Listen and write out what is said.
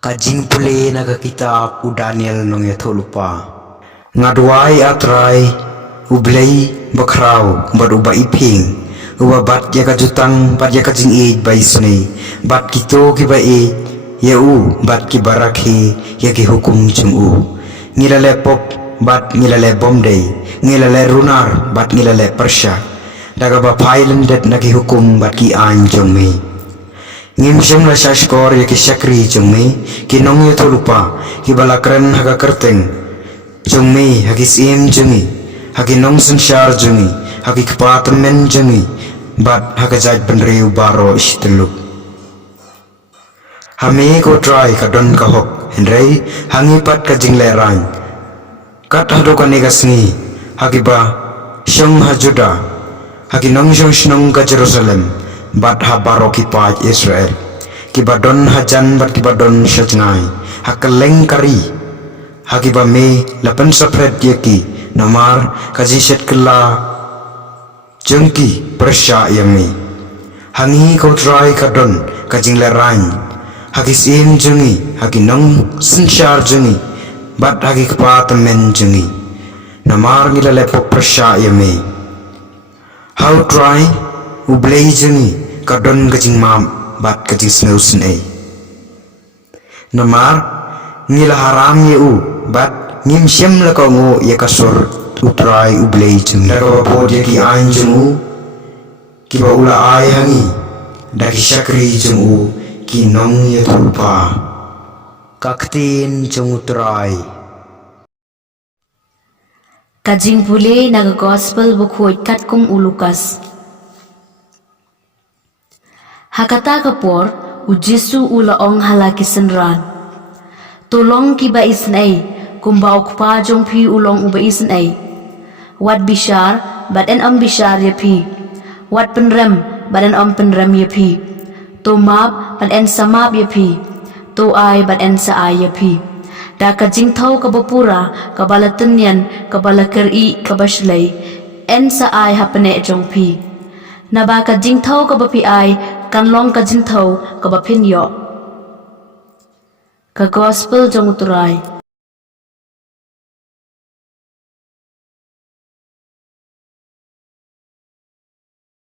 Kajing pule naga kitab u Daniel nong ya tholupa. Ngadwai atrai ublei bakrau bad uba iping. Uba bat ya kajutang bat ya kajing bai suni. Bat kito ki bai ya bat ki barakhi ya ki hukum chung Ngilale pop bat ngilale bomdei. Ngilale runar bat ngilale persya. Daga ba pailen det naki hukum bat ki anjong me. Ngimsyong la syashkor ya ki syakri jengme ki nong ya tholupa ki balakran haga kerteng jengme hagi sim jengi hagi nong sansyar jengi hagi kepatemen jengi bat haga jaj benriu baro ishteluk hame ko try ka don ka hok henrei hangi pat ka jinglerang kat hado ka negasngi hagi ba syong hajuda hagi nong syong shnong ka Jerusalem bat ha baro ki paj Israel ki badon hajan bat ki badon syajngai hakeleng kari haki ba me lapan sapret yaki namar kaji set kela jengki persya yami hangi kau try kadon kajing lerang haki sim jengi haki nong sensyar jengi bat haki kepatemen jengi namar ngila lepo persya yami how try ublei jengi kadon kajing mam bat kajing sneusen namar ngila haram ye bat ngim syem la ngo ye kasur utrai ublei jengi daga bo dia ki anjung ki ba ula ai hangi daki syakri jeng ki nong ye tulpa kaktin jeng utrai Kajing pule naga gospel bukhoi kat kung ulukas. Hakata kapor u Jesu ula ong halaki senran. Tolong kiba isnai kumba okpa jong pi ulong uba isnai. Wat bishar badan bishar ya pi. Wat penrem badan penrem ya pi. To map badan samap ya pi. To ai badan sa ai ya pi. Da kajing tau kabapura kabalatan yan kabalakari kabashlay en sa ai hapane jong pi. Naba kajing tau kabapi ai kanlong kajing tau kabapin yo. Ka gospel jong uturai.